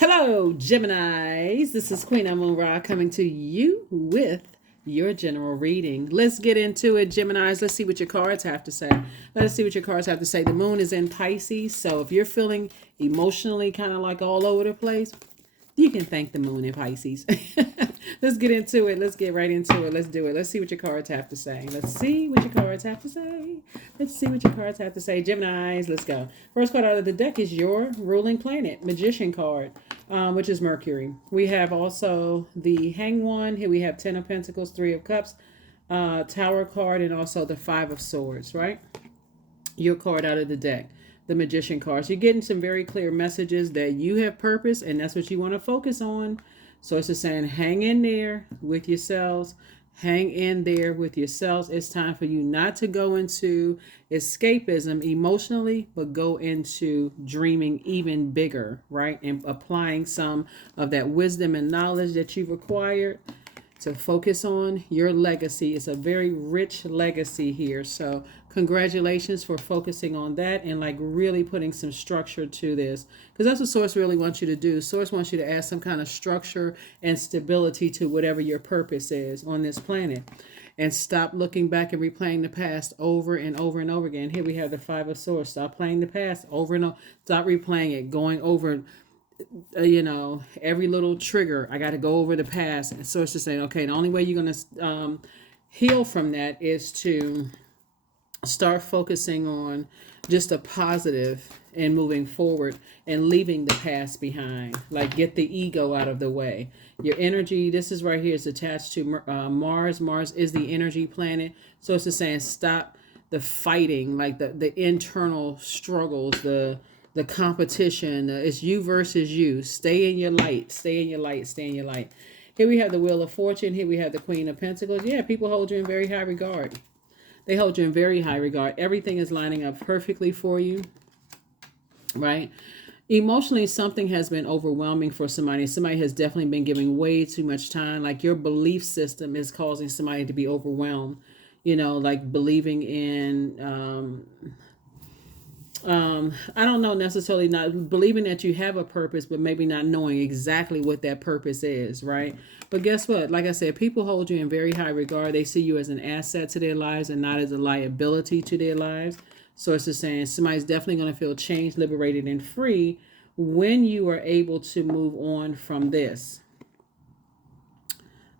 Hello, Geminis. This is Queen Amun Ra coming to you with your general reading. Let's get into it, Geminis. Let's see what your cards have to say. Let us see what your cards have to say. The moon is in Pisces, so if you're feeling emotionally kind of like all over the place, you can thank the moon in Pisces. Let's get into it. Let's get right into it. Let's do it. Let's see what your cards have to say. Let's see what your cards have to say. Let's see what your cards have to say. Geminis, let's go. First card out of the deck is your ruling planet, Magician card, which is Mercury. We have also the Hanged One. Here we have Ten of Pentacles, Three of Cups, Tower card, and also the Five of Swords, right? Your card out of the deck, the Magician card. So you're getting some very clear messages that you have purpose, and that's what you want to focus on. So it's just saying, hang in there with yourselves. Hang in there with yourselves. It's time for you not to go into escapism emotionally, but go into dreaming even bigger, right? And applying some of that wisdom and knowledge that you've acquired to focus on your legacy. It's a very rich legacy here. So congratulations for focusing on that and like really putting some structure to this, because that's what Source really wants you to do. Source wants you to add some kind of structure and stability to whatever your purpose is on this planet, and stop looking back and replaying the past over and over and over again. Here we have the Five of Swords. Stop playing the past over and over. Stop replaying it, going over every little trigger. I got to go over the past. And so it's just saying, okay, the only way you're going to heal from that is to start focusing on just a positive and moving forward and leaving the past behind. Like, get the ego out of the way. Your energy, this is right here, is attached to Mars. Mars is the energy planet. So it's just saying, stop the fighting, like the internal struggles, the competition. It's you versus you. Stay in your light. Stay in your light. Stay in your light. Here we have the Wheel of Fortune. Here we have the Queen of Pentacles. Yeah, people hold you in very high regard. They hold you in very high regard. Everything is lining up perfectly for you, right? Emotionally, something has been overwhelming for somebody. Somebody has definitely been giving way too much time. Like, your belief system is causing somebody to be overwhelmed. Like believing in... I don't know, necessarily not believing that you have a purpose, but maybe not knowing exactly what that purpose is, right? But guess what? Like I said, people hold you in very high regard. They see you as an asset to their lives and not as a liability to their lives. So it's just saying, somebody's definitely going to feel changed, liberated, and free when you are able to move on from this,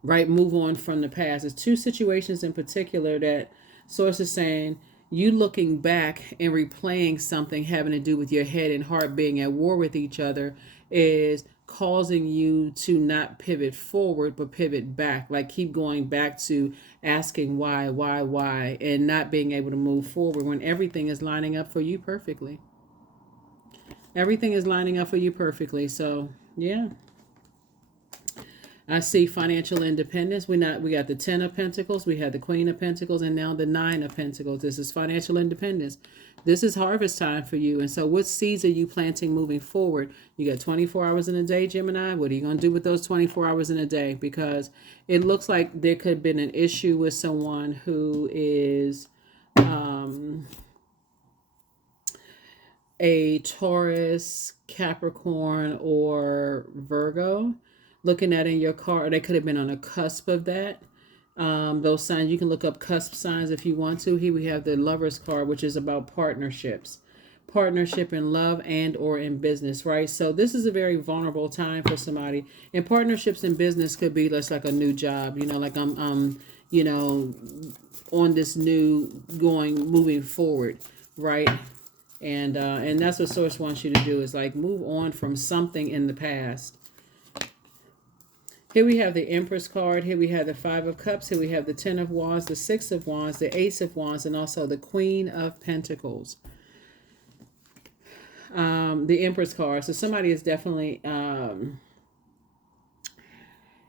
right? Move on from the past. There's two situations in particular that Source is saying, you looking back and replaying something having to do with your head and heart being at war with each other is causing you to not pivot forward, but pivot back. Like, keep going back to asking why, and not being able to move forward when everything is lining up for you perfectly. Everything is lining up for you perfectly. So, yeah. I see financial independence. We got the Ten of Pentacles, we have the Queen of Pentacles, and now the Nine of Pentacles. This is financial independence. This is harvest time for you. And so what seeds are you planting moving forward? You got 24 hours in a day, Gemini. What are you going to do with those 24 hours in a day? Because it looks like there could have been an issue with someone who is a Taurus, Capricorn, or Virgo. Looking at in your card, they could have been on a cusp of that. Those signs, you can look up cusp signs if you want to. Here we have the Lover's card, which is about partnerships. Partnership in love and or in business, right? So this is a very vulnerable time for somebody. And partnerships in business could be just like a new job, like I'm on this new moving forward, right? And that's what Source wants you to do, is like move on from something in the past. Here we have the Empress card. Here we have the Five of Cups. Here we have the Ten of Wands, the Six of Wands, the Ace of Wands, and also the Queen of Pentacles. The Empress card. So somebody is definitely...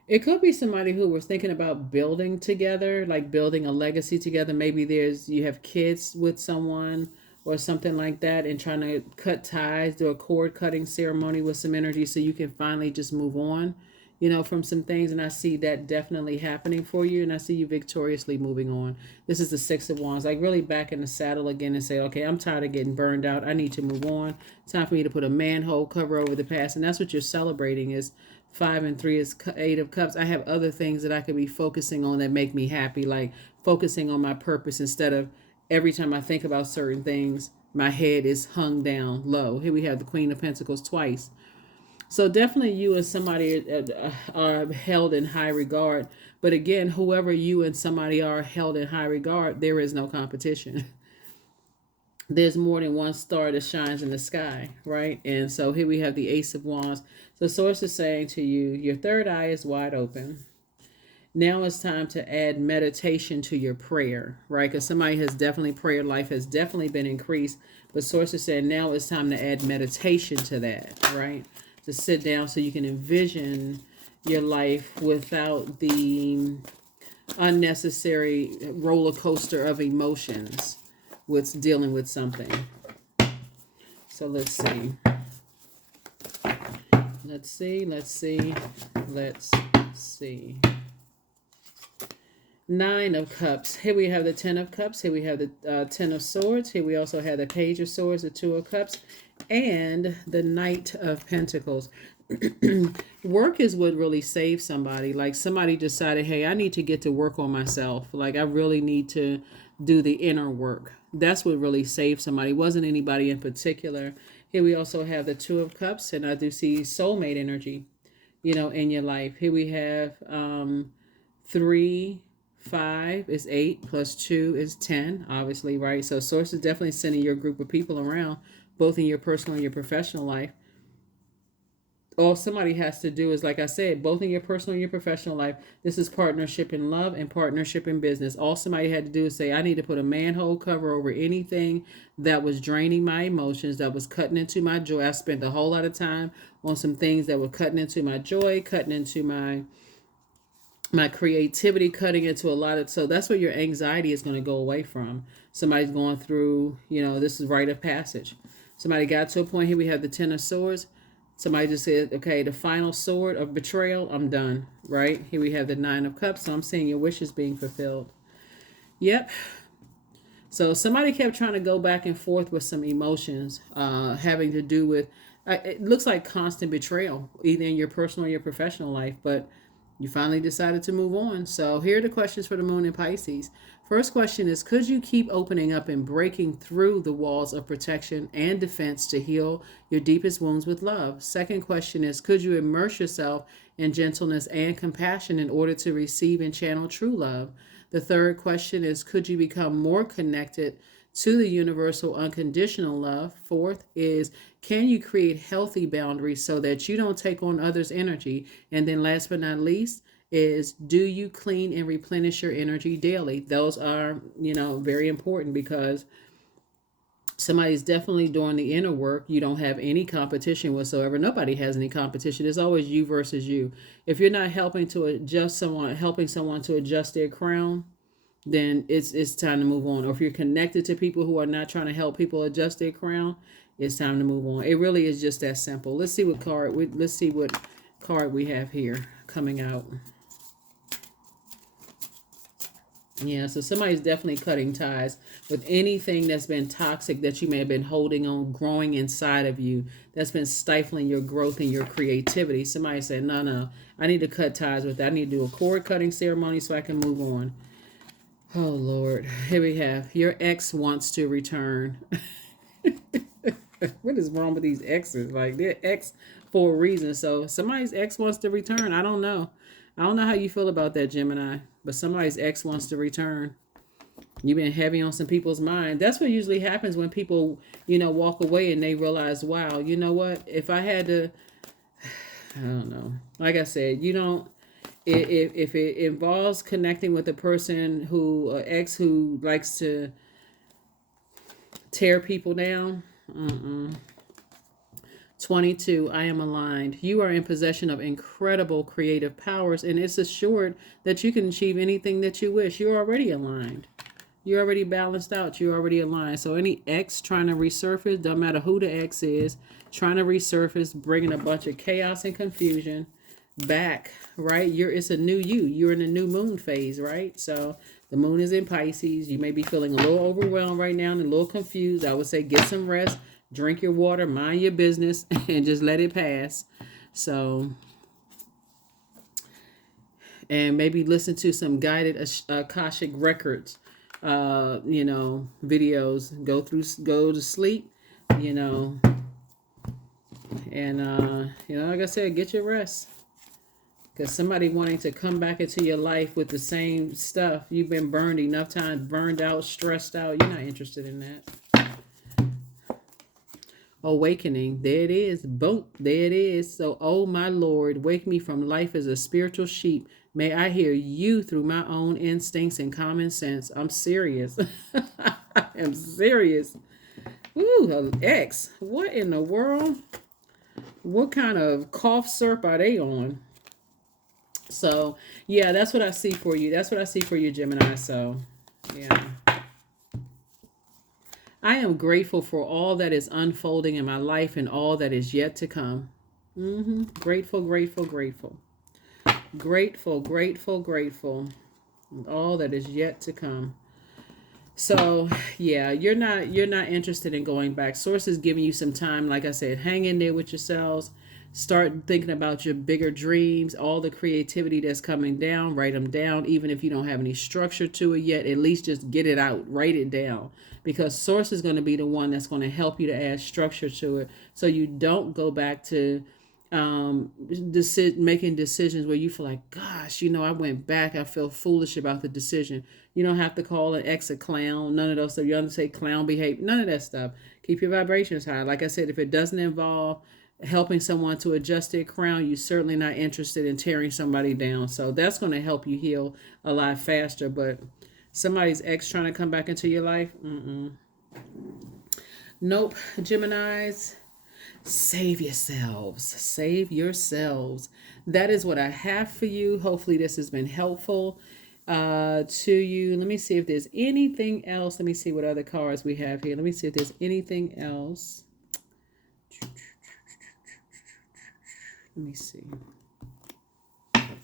it could be somebody who was thinking about building together, like building a legacy together. Maybe you have kids with someone or something like that, and trying to cut ties, do a cord cutting ceremony with some energy so you can finally just move on. from some things, and I see that definitely happening for you, and I see you victoriously moving on. This is the Six of Wands, like really back in the saddle again and say, okay, I'm tired of getting burned out. I need to move on. It's time for me to put a manhole cover over the past, and that's what you're celebrating is 5 and 3 is 8 of Cups. I have other things that I could be focusing on that make me happy, like focusing on my purpose instead of every time I think about certain things, my head is hung down low. Here we have the Queen of Pentacles twice. So definitely you and somebody are held in high regard. But again, whoever you and somebody are held in high regard, there is no competition. There's more than one star that shines in the sky, right? And so here we have the Ace of Wands. So Source is saying to you, your third eye is wide open. Now it's time to add meditation to your prayer, right? Because somebody has definitely, prayer life has definitely been increased. But Source is saying now it's time to add meditation to that, right? To sit down so you can envision your life without the unnecessary roller coaster of emotions with dealing with something. So let's see. Let's see. 9 of Cups. Here we have the 10 of Cups. Here we have the 10 of Swords. Here we also have the Page of Swords, the 2 of Cups, and the Knight of Pentacles. Work is what really saves somebody. Like somebody decided, hey, I need to get to work on myself. Like I really need to do the inner work. That's what really saved somebody. It wasn't anybody in particular. Here we also have the 2 of Cups, and I do see soulmate energy, in your life. Here we have 3, 5 is 8 plus 2 is 10, obviously, right? So Source is definitely sending your group of people around, both in your personal and your professional life. All somebody has to do is, like I said, both in your personal and your professional life, this is partnership in love and partnership in business. All somebody had to do is say, I need to put a manhole cover over anything that was draining my emotions, that was cutting into my joy. I spent a whole lot of time on some things that were cutting into my joy, cutting into my creativity, cutting into a lot of, so that's where your anxiety is going to go away from. Somebody's going through, this is rite of passage. Somebody got to a point. Here we have the 10 of Swords. Somebody just said, okay, the final sword of betrayal, I'm done, right? Here we have the 9 of Cups. So I'm seeing your wishes being fulfilled. Yep. So somebody kept trying to go back and forth with some emotions having to do with, it looks like constant betrayal, either in your personal or your professional life, but you finally decided to move on. So here are the questions for the Moon in Pisces. First question is, could you keep opening up and breaking through the walls of protection and defense to heal your deepest wounds with love? Second question is, could you immerse yourself in gentleness and compassion in order to receive and channel true love? The third question is, could you become more connected to the universal unconditional love? Fourth is, can you create healthy boundaries so that you don't take on others' energy? And then last but not least is, do you clean and replenish your energy daily? Those are, very important, because somebody's definitely doing the inner work. You don't have any competition whatsoever. Nobody has any competition. It's always you versus you. If you're not helping someone to adjust their crown, then it's time to move on. Or if you're connected to people who are not trying to help people adjust their crown, it's time to move on. It really is just that simple. Let's see what card we have here coming out. Yeah, so somebody's definitely cutting ties with anything that's been toxic that you may have been holding on, growing inside of you, that's been stifling your growth and your creativity. Somebody said, no, I need to cut ties with that. I need to do a cord cutting ceremony so I can move on. Oh, Lord. Here we have, your ex wants to return. What is wrong with these exes? Like, they're ex for a reason. So somebody's ex wants to return. I don't know. I don't know how you feel about that, Gemini, but somebody's ex wants to return. You've been heavy on some people's mind. That's what usually happens when people, walk away and they realize, wow, you know what? If I had to, I don't know. Like I said, if it involves connecting with a person ex who likes to tear people down, 22, I am aligned. You are in possession of incredible creative powers, and it's assured that you can achieve anything that you wish. You're already aligned. You're already balanced out. You're already aligned. So any ex trying to resurface, doesn't matter who the ex is, trying to resurface, bringing a bunch of chaos and confusion, back, right? It's a new you. You're in a new moon phase, right? So the moon is in Pisces. You may be feeling a little overwhelmed right now and a little confused. I would say get some rest, drink your water, mind your business, and just let it pass. So, and maybe listen to some guided Akashic records, videos. Go to sleep, you know, and like I said, get your rest. Because somebody wanting to come back into your life with the same stuff, you've been burned enough times, burned out, stressed out. You're not interested in that. Awakening. There it is. Boom. There it is. So, oh my Lord, wake me from life as a spiritual sheep. May I hear you through my own instincts and common sense. I'm serious. I'm serious. Ooh, X. What in the world? What kind of cough syrup are they on? So, yeah, that's what I see for you. That's what I see for you, Gemini. So, yeah. I am grateful for all that is unfolding in my life and all that is yet to come. Grateful, grateful, grateful. Grateful, grateful, grateful. And all that is yet to come. So, yeah, you're not interested in going back. Source is giving you some time. Like I said, hang in there with yourselves. Start thinking about your bigger dreams, all the creativity that's coming down. Write them down. Even if you don't have any structure to it yet, at least just get it out. Write it down. Because Source is going to be the one that's going to help you to add structure to it, so you don't go back to making decisions where you feel like, gosh, I went back. I feel foolish about the decision. You don't have to call an ex a clown. None of those stuff. You don't say clown behavior. None of that stuff. Keep your vibrations high. Like I said, if it doesn't involve helping someone to adjust their crown, you're certainly not interested in tearing somebody down. So that's going to help you heal a lot faster. But somebody's ex trying to come back into your life, nope. Geminis, save yourselves. Save yourselves. That is what I have for you. Hopefully this has been helpful to you. Let me see if there's anything else. Let me see what other cards we have here. Let me see if there's anything else. Let me see.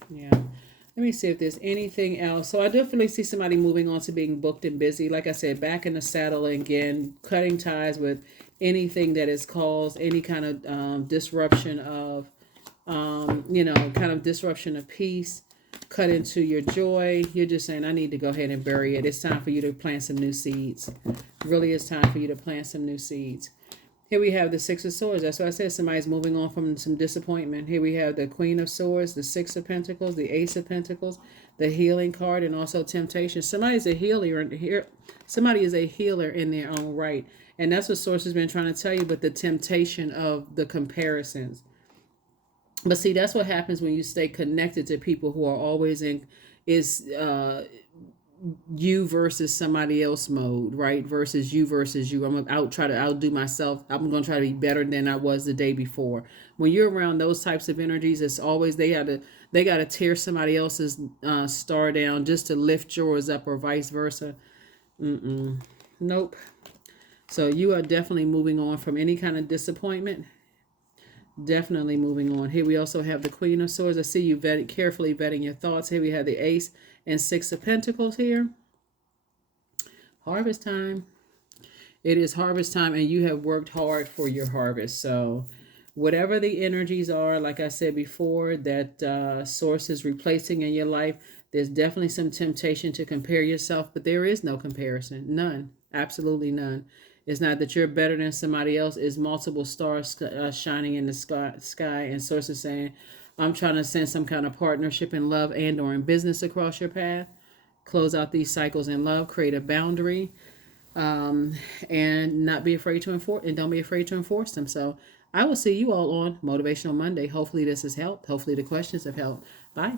Yeah. Let me see if there's anything else. So I definitely see somebody moving on to being booked and busy. Like I said, back in the saddle again, cutting ties with anything that has caused any kind of disruption of, kind of disruption of peace. Cut into your joy. You're just saying, I need to go ahead and bury it. It's time for you to plant some new seeds. Really, it's time for you to plant some new seeds. Here we have the Six of Swords. That's what I said. Somebody's moving on from some disappointment. Here we have the Queen of Swords, the Six of Pentacles, the Ace of Pentacles, the Healing card, and also Temptation. Somebody's a healer here. Somebody is a healer in their own right. And that's what Source has been trying to tell you, but the temptation of the comparisons. But see, that's what happens when you stay connected to people who are always you versus somebody else mode, right? Versus you. I'm gonna try to outdo myself. I'm gonna try to be better than I was the day before. When you're around those types of energies, it's always they gotta tear somebody else's star down just to lift yours up, or vice versa. Nope. So you are definitely moving on from any kind of disappointment. Definitely moving on. Here we also have the Queen of Swords. I see you carefully vetting your thoughts. Here we have the Ace and Six of Pentacles here. Harvest time. It is harvest time, and you have worked hard for your harvest. So whatever the energies are, like I said before, that Source is replacing in your life, there's definitely some temptation to compare yourself, but there is no comparison. None. Absolutely none. It's not that you're better than somebody else. It's multiple stars shining in the sky, and Source is saying, I'm trying to send some kind of partnership in love and or in business across your path. Close out these cycles in love. Create a boundary, and not be afraid to enforce. And don't be afraid to enforce them. So I will see you all on Motivational Monday. Hopefully this has helped. Hopefully the questions have helped. Bye.